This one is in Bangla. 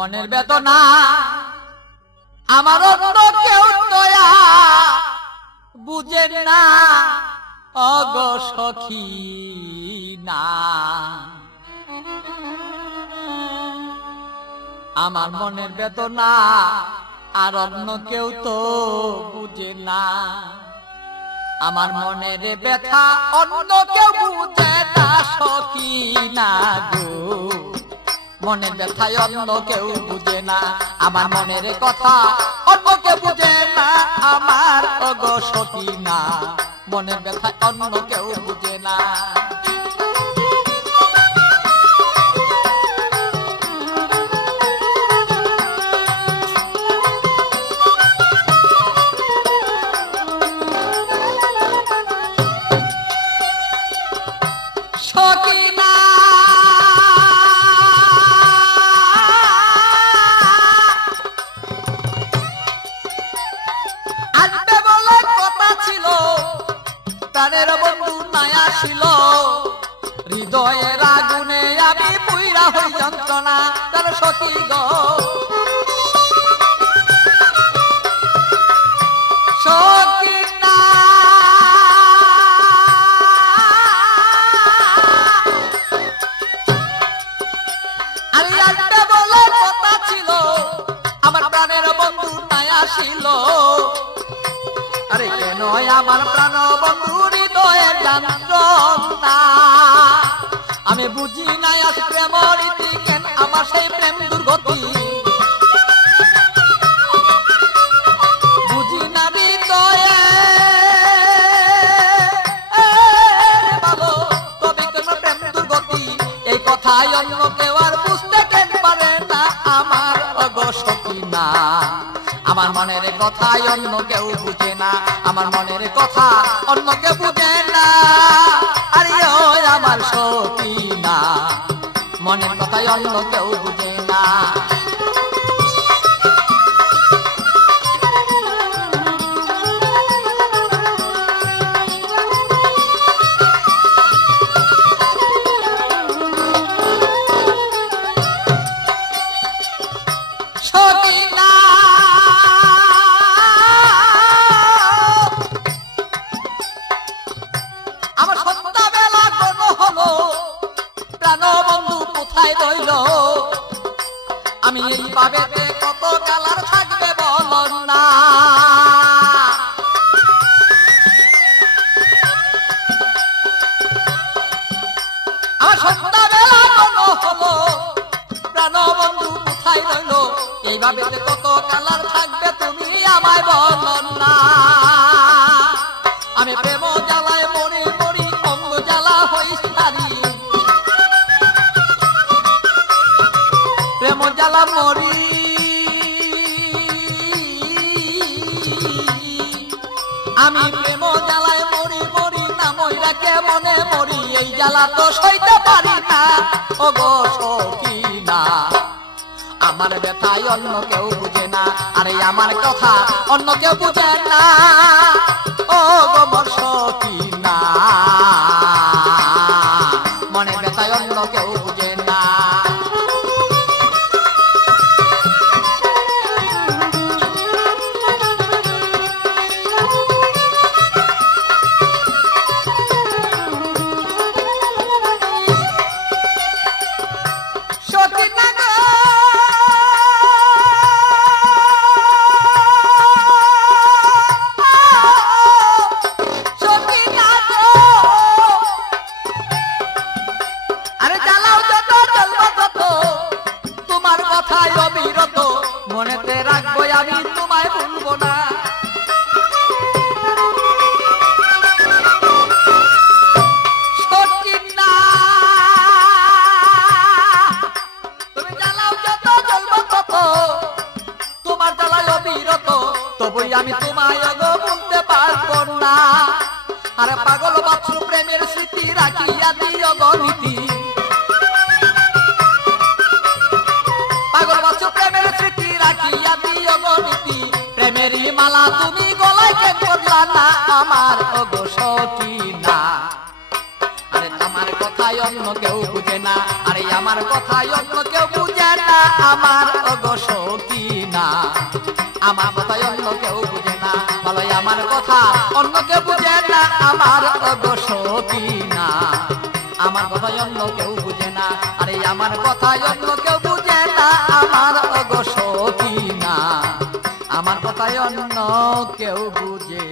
মনের বেদনা আমার অন্য কেউ দয়া বুঝেন না অগো সখী না। আমার মনের বেদনা আর অন্য কেউ তো বুঝে না। আমার মনের ব্যথা অন্য কেউ বুঝে না সখী না গো। মনের ব্যথায় অন্য কেউ বুঝে না, আমার মনের কথা অন্য কেউ বুঝে না আমার অগো সখী না। মনের ব্যথায় অন্য কেউ বুঝে না। সখী না আসবে বলে কথা ছিল, প্রাণের বন্ধু নাই আসিল। হৃদয়ের আগুনে আমি পুইরা হই যন্ত্রণা তার সখী গো। সখী না আরে আসবে বলে কথা ছিল, আমার প্রাণের বন্ধু নাই আসিল। আরে কেন আমার প্রাণ বন্ধু হৃদয়ের যন্ত্রণা আমি বুঝি নাই আজ প্রেম রীতি কেন আমার সেই প্রেম দুর্গতি। বুঝি না হৃদয়ে ভালো তবে কেন প্রেম দুর্গতি। এই কথাই অন্য কেউ আর বুঝতে কেন পারে না আমার অগো সখী না। আমার মনের কথাই অন্য কেউ বুঝে না, আমার মনের কথা অন্য কেউ বুঝে না। আরে ওই আমার সখী না, মনের কথাই অন্য কেউ বুঝে না। সখী না আমার সন্ধ্যাবেলা কোন হলো, প্রাণ বন্ধু কোথায় রইল। আমি এই ভাবেতে কত কালার থাকবে বল না। আমার সন্ধ্যাবেলা কোন হলো, প্রাণ বন্ধু কোথায় রইল। এই ভাবেতে কত কালার থাকবে তুমি আমায় বল না। আমি প্রেম জ্বালায় মরি মরি অঙ্গ জ্বালা হইস নারী। প্রেম জ্বালা মরি আমি প্রেম জ্বালায় মরি মরি না মইরা কে মনে মরি। এই জ্বালা তো সইতে পারি না ওগো সখী না। আমার ব্যথায় অন্য কেউ বুঝে না, আরে আমার কথা অন্য কেউ বুঝে না ও গো মোর সখী না। মনের ব্যথায় অন্য কেউ বুঝে না। সখী না গো সখী না গো আরে জ্বালাও যত জ্বলবো তত তোমার কথায় অবিরত। মনেতে রাখবো আমি তোমায় ভুলবো না। সখী না তুমি জ্বালাও যত জ্বলবো তত তোমার জ্বালায় অবিরত। তবুই আমি তোমায় অগো ভুলতে পারবো না। আরে পাগল বাছু প্রেমের স্মৃতি রাখিয়া দিও গো নীতি। পাগল বাছু প্রেমের স্মৃতি রাখিয়া দিও গো নীতি। প্রেমেরই মালা তুমি গলায় কে করলা না আমার অগো সখী না। আরে আমার কথাই অন্য কেউ বুঝে না, আরে আমার কথাই অন্য কেউ বুঝে না আমার কথা অন্য কেউ বুঝে না, বলো আমার কথা অন্য কেউ বুঝে না, আমার ওগো সখী না, আমার কথা অন্য কেউ বুঝে না, আরে আমার কথা অন্য কেউ বুঝে না, আমার ওগো সখী না, আমার কথা অন্য কেউ বুঝে